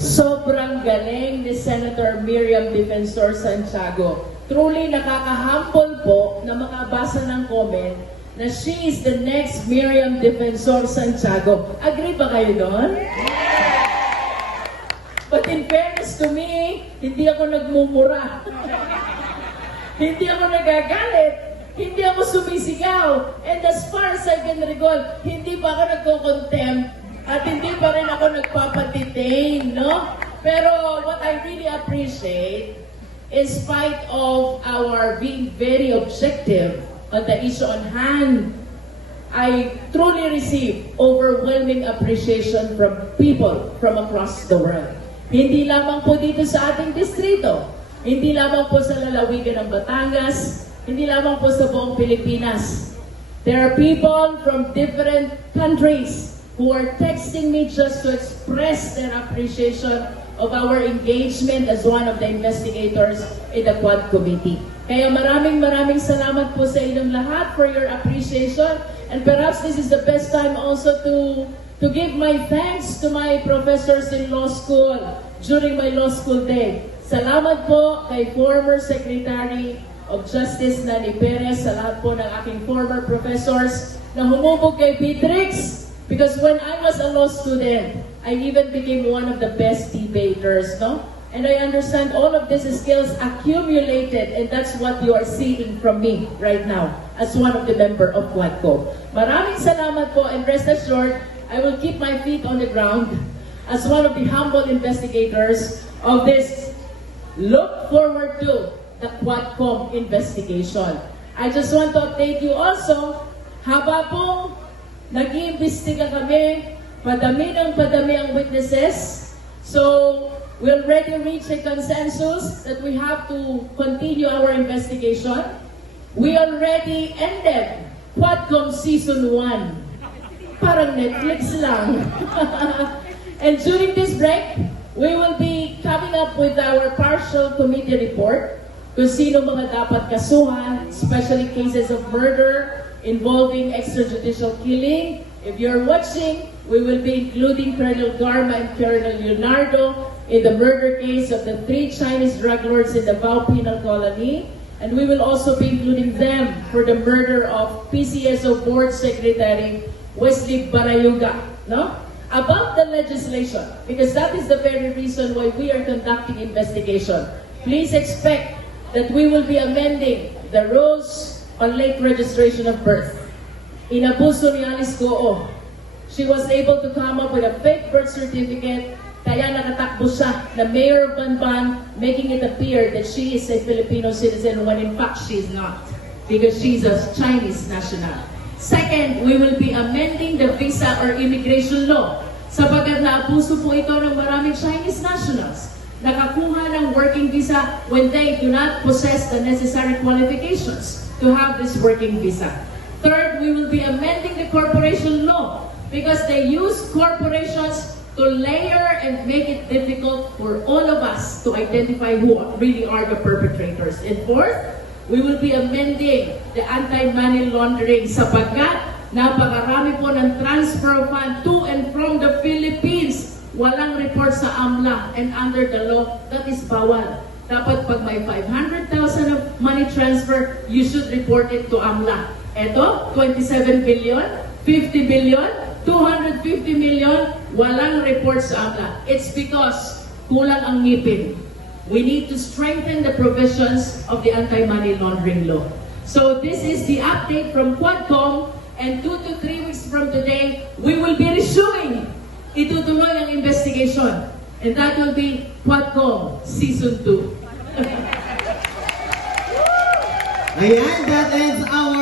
Sobrang galing ni Senator Miriam Defensor Santiago. Truly nakaka-humble po na makabasa ng comment na she is the next Miriam Defensor Santiago. Agree ba kayo doon? But in fairness to me, hindi ako nagmumura. Hindi ako nagagalit. Hindi ako sumisigaw. And as far as I can recall, hindi pa ako nagko-contempt at hindi pa rin ako nagpapadetain, no? Pero what I really appreciate, in spite of our being very objective on the issue on hand, I truly receive overwhelming appreciation from people from across the world. Hindi lamang po dito sa ating distrito, hindi lamang po sa lalawigan ng Batangas, hindi lamang po sa buong Pilipinas. There are people from different countries who are texting me just to express their appreciation of our engagement as one of the investigators in the Quad Committee. Kaya maraming salamat po sa inyong lahat for your appreciation, and perhaps this is the best time also to give my thanks to my professors in law school during my law school day. Salamat po kay former Secretary of Justice Nani Perez, sa lahat po ng aking former professors na humubog kay Beatrix. Because when I was a law student, I even became one of the best debaters, no? And I understand all of these skills accumulated, and that's what you are seeing from me right now as one of the member of Quadcom. Maraming salamat po, and rest assured, I will keep my feet on the ground as one of the humble investigators of this look forward to the Quadcom investigation. I just want to update you also, haba pong nag-iimbestiga kami, padami ang witnesses. So, we already reached a consensus that we have to continue our investigation. We already ended Quadcom Season 1. Parang Netflix lang. And during this break, we will be coming up with our partial committee report kung sino mga dapat kasuhan, especially cases of murder, involving extrajudicial killing. If you're watching, we will be including Colonel Garma and Colonel Leonardo in the murder case of the 3 Chinese drug lords in the Bao Penal Colony. And we will also be including them for the murder of PCSO Board Secretary Wesley Barayuga. No? About the legislation, because that is the very reason why we are conducting investigation. Please expect that we will be amending the rules on late registration of birth. Inabuso ni Alice Goo. She was able to come up with a fake birth certificate, kaya nakatakbo siya na Mayor of Banban, making it appear that she is a Filipino citizen when in fact she is not, because she's a Chinese national. Second, we will be amending the visa or immigration law, sapagkat naabuso po ito ng maraming Chinese nationals. Nakakuha ng working visa when they do not possess the necessary qualifications to have this working visa. Third, we will be amending the corporation law because they use corporations to layer and make it difficult for all of us to identify who really are the perpetrators. And fourth, we will be amending the anti-money laundering sapagkat napakarami po ng transfer of fund to and from the Philippines. Walang report sa AMLA, and under the law, that is bawal. Dapat pag may 500,000 of money transfer, you should report it to AMLA. Eto, 27 billion, 50 billion, 250 million, walang report sa AMLA. It's because kulang ang ngipin. We need to strengthen the provisions of the anti-money laundering law. So this is the update from Quadcom, and 2 to 3 weeks from today, we will be resuming. Itutuloy ang investigation, and that will be Quadcom Season 2. Ayan, that ends our